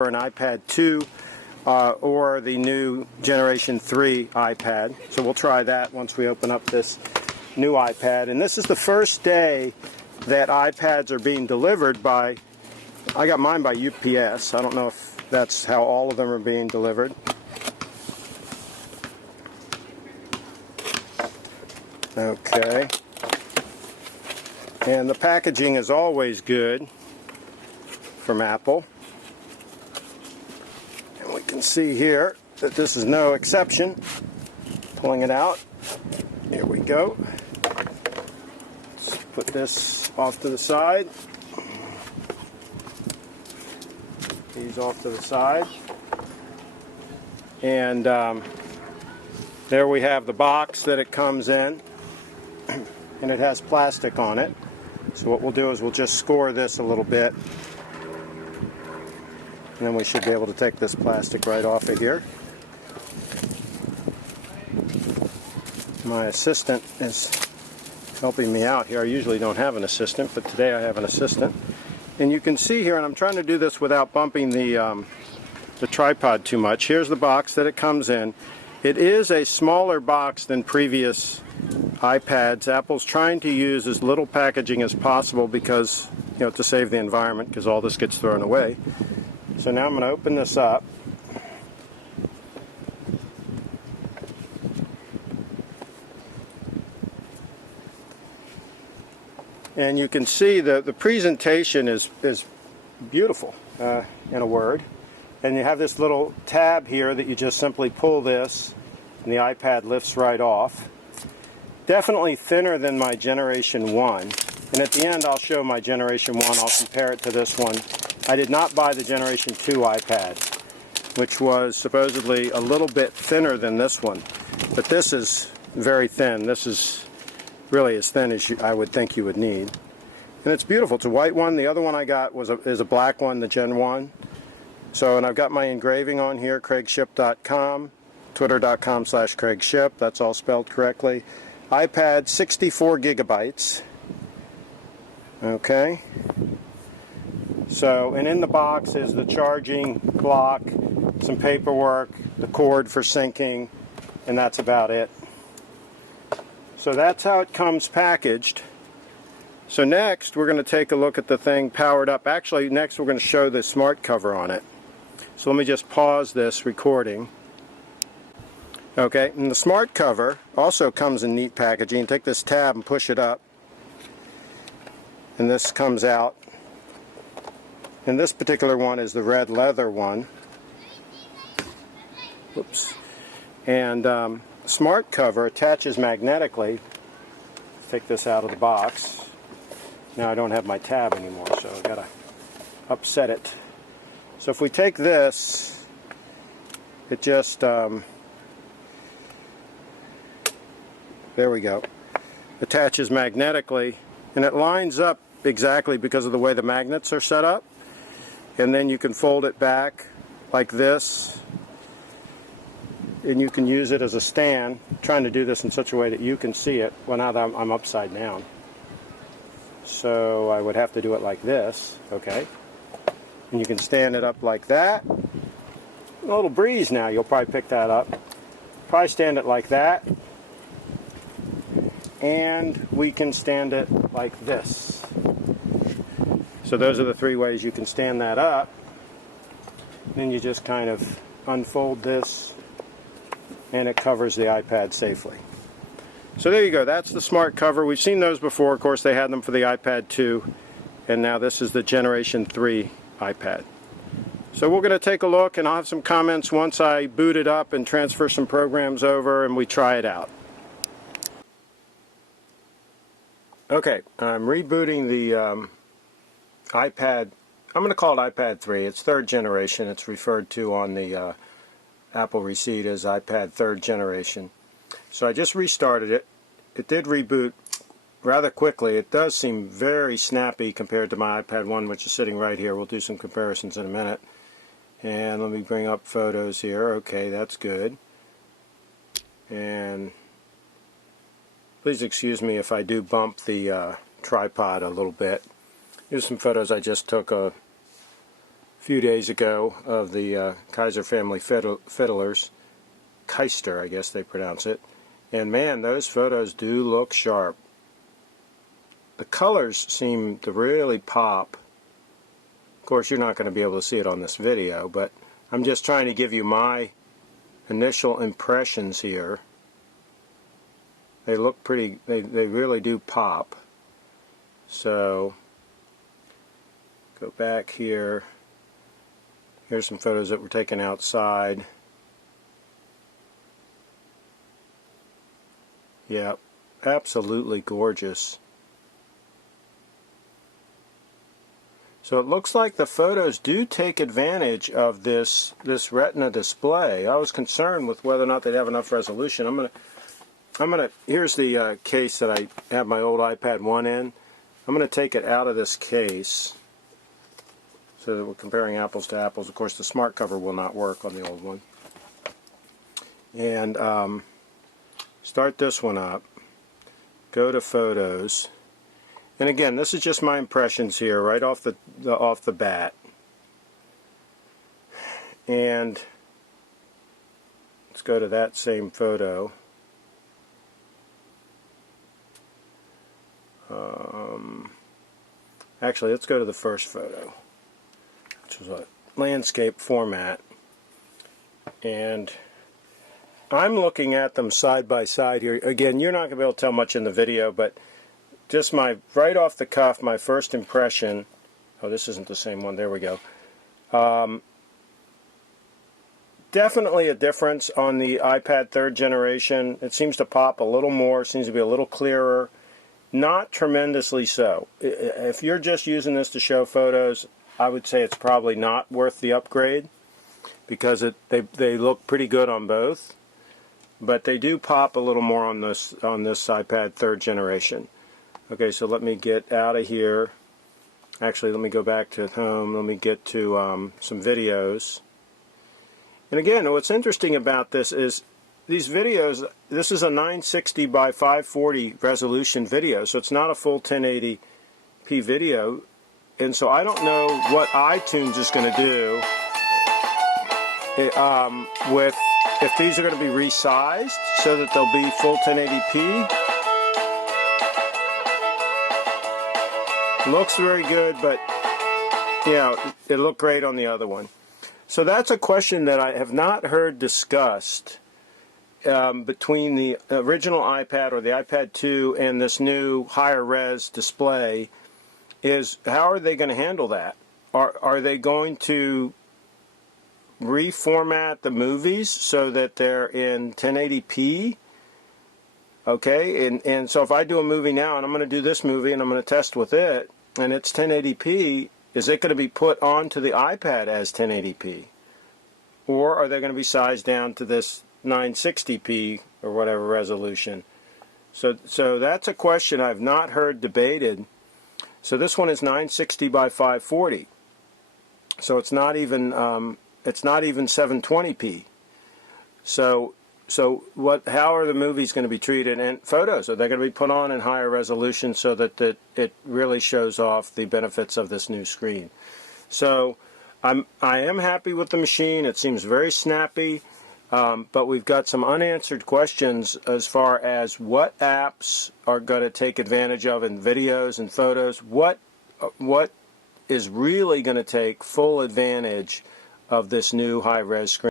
an iPad 2 or the new Generation 3 iPad. So we'll try that once we open up this new iPad. And this is the first day that iPads are being delivered by, I got mine by UPS. I don't know if that's how all of them are being delivered. Okay. And the packaging is always good from Apple. And we can see here that this is no exception. Pulling it out. Here we go. Let's put this off to the side. These off to the side. And there we have the box that it comes in. And it has plastic on it. So what we'll do is we'll just score this a little bit. And then we should be able to take this plastic right off of here. My assistant is helping me out here. I usually don't have an assistant, but today I have an assistant. And you can see here, and I'm trying to do this without bumping the tripod too much. Here's the box that it comes in. It is a smaller box than previous iPads. Apple's trying to use as little packaging as possible because, you know, to save the environment, because all this gets thrown away. So now I'm going to open this up. And you can see the presentation is beautiful, in a word. And you have this little tab here that you just simply pull this and the iPad lifts right off. Definitely thinner than my Generation 1. And at the end I'll show my Generation 1. I'll compare it to this one. I did not buy the Generation 2 iPad, which was supposedly a little bit thinner than this one. But this is very thin. This is really as thin as I would think you would need. And it's beautiful. It's a white one. The other one I got is a black one, the Gen 1. So, and I've got my engraving on here, craigship.com, twitter.com/craigship. That's all spelled correctly. iPad, 64 gigabytes. Okay. So, and in the box is the charging block, some paperwork, the cord for syncing, and that's about it. So that's how it comes packaged. So next we're going to take a look at the thing powered up. Actually, next we're going to show the smart cover on it. So let me just pause this recording. Okay, and the smart cover also comes in neat packaging. Take this tab and push it up. And this comes out. And this particular one is the red leather one. Whoops. And smart cover attaches magnetically. Let's take this out of the box. Now I don't have my tab anymore, so I've got to upset it. So if we take this, it just, there we go, attaches magnetically, and it lines up exactly because of the way the magnets are set up. And then you can fold it back like this, and you can use it as a stand. I'm trying to do this in such a way that you can see it. Well, now that I'm upside down. So I would have to do it like this, okay? And you can stand it up like that. A little breeze now, you'll probably pick that up. Probably stand it like that. And we can stand it like this. So those are the three ways you can stand that up. Then you just kind of unfold this and it covers the iPad safely. So there you go, that's the smart cover. We've seen those before. Of course, they had them for the iPad 2, and now this is the Generation 3 iPad. So we're going to take a look, and I'll have some comments once I boot it up and transfer some programs over and we try it out. Okay, I'm rebooting the iPad. I'm going to call it iPad 3. It's third generation. It's referred to on the Apple receipt as iPad third generation. So I just restarted it. It did reboot rather quickly. It does seem very snappy compared to my iPad 1, which is sitting right here. We'll do some comparisons in a minute. And let me bring up photos here. Okay, that's good. And please excuse me if I do bump the tripod a little bit. Here's some photos I just took a few days ago of the Kaiser family fiddlers. Keister, I guess they pronounce it. And man, those photos do look sharp. The colors seem to really pop. Of course, you're not going to be able to see it on this video, but I'm just trying to give you my initial impressions here. They look pretty, they really do pop. So, go back here. Here's some photos that were taken outside. Yeah, absolutely gorgeous. So it looks like the photos do take advantage of this Retina display. I was concerned with whether or not they'd have enough resolution. Here's the case that I have my old iPad 1 in. I'm going to take it out of this case so that we're comparing apples to apples. Of course, the smart cover will not work on the old one. And start this one up. Go to Photos. And again, this is just my impressions here, right off the bat. And let's go to that same photo. Actually, let's go to the first photo, which was a landscape format. And I'm looking at them side by side here. Again, you're not going to be able to tell much in the video, but just right off the cuff, my first impression. Oh, this isn't the same one. There we go. Definitely a difference on the iPad 3rd generation. It seems to pop a little more, seems to be a little clearer. Not tremendously so. If you're just using this to show photos, I would say it's probably not worth the upgrade because they look pretty good on both. But they do pop a little more on this iPad 3rd generation. Okay, so let me get out of here. Actually, let me go back to home. Let me get to some videos. And again, what's interesting about this is these videos, this is a 960 by 540 resolution video, so it's not a full 1080p video. And so I don't know what iTunes is going to do with if these are going to be resized so that they'll be full 1080p. Looks very good, but you know, it looked great on the other one. So that's a question that I have not heard discussed between the original iPad or the iPad 2 and this new higher res display is how are they going to handle that? Are they going to reformat the movies so that they're in 1080p? Okay, and so if I do a movie now and I'm going to do this movie and I'm going to test with it and it's 1080p, is it going to be put onto the iPad as 1080p? Or are they going to be sized down to this 960p or whatever resolution? So that's a question I've not heard debated. So this one is 960 by 540. So it's not even 720p. So how are the movies going to be treated? And photos, are they going to be put on in higher resolution so that it really shows off the benefits of this new screen? So I am happy with the machine. It seems very snappy, but we've got some unanswered questions as far as what apps are going to take advantage of in videos and photos. What is really going to take full advantage of this new high-res screen?